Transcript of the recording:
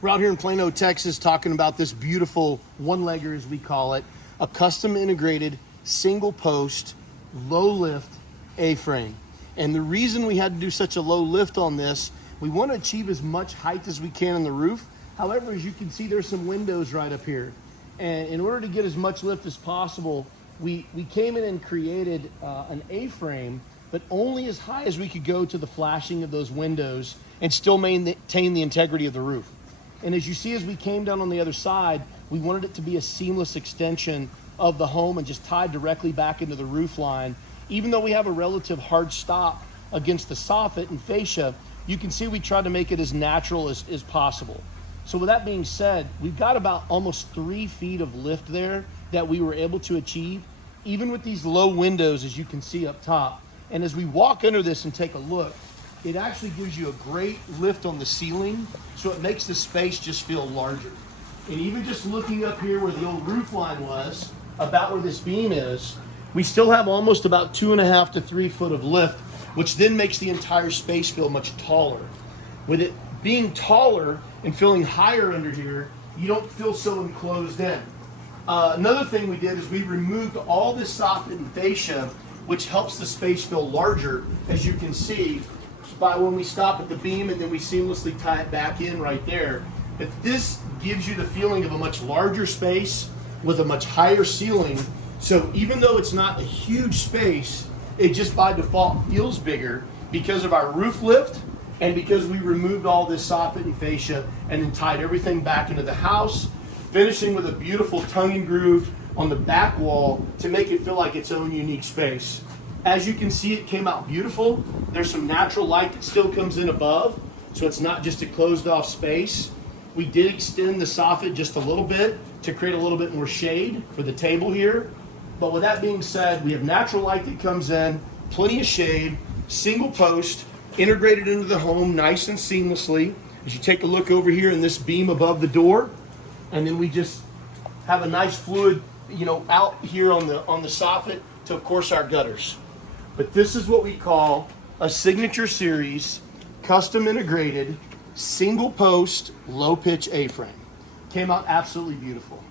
We're out here in Plano, Texas, talking about this beautiful one-legger, as we call it, a custom integrated single post, low lift A-frame. And the reason we had to do such a low lift on this, we want to achieve as much height as we can on the roof. However, as you can see, there's some windows right up here. And in order to get as much lift as possible, we came in and created an A-frame, but only as high as we could go to the flashing of those windows and still maintain the integrity of the roof. And as you see, as we came down on the other side, we wanted it to be a seamless extension of the home and just tied directly back into the roof line. Even though we have a relative hard stop against the soffit and fascia, you can see we tried to make it as natural as possible. So with that being said, we've got about almost 3 feet of lift there that we were able to achieve, even with these low windows, as you can see up top. And as we walk under this and take a look, it actually gives you a great lift on the ceiling, so it makes the space just feel larger. And even just looking up here where the old roof line was, about where this beam is, we still have almost about 2.5 to 3 foot of lift, which then makes the entire space feel much taller. With it being taller and feeling higher under here, you don't feel so enclosed in. Another thing we did is we removed all this soffit and fascia, which helps the space feel larger, as you can see, by when we stop at the beam and then we seamlessly tie it back in right there. But this gives you the feeling of a much larger space with a much higher ceiling. So even though it's not a huge space, it just by default feels bigger because of our roof lift and because we removed all this soffit and fascia and then tied everything back into the house, finishing with a beautiful tongue and groove on the back wall to make it feel like its own unique space. As you can see, it came out beautiful. There's some natural light that still comes in above, so it's not just a closed off space. We did extend the soffit just a little bit to create a little bit more shade for the table here. But with that being said, we have natural light that comes in, plenty of shade, single post, integrated into the home nice and seamlessly. As you take a look over here in this beam above the door, and then we just have a nice fluid, out here on the soffit to, of course, our gutters. But this is what we call a signature series, custom integrated, single post, low pitch A-frame. Came out absolutely beautiful.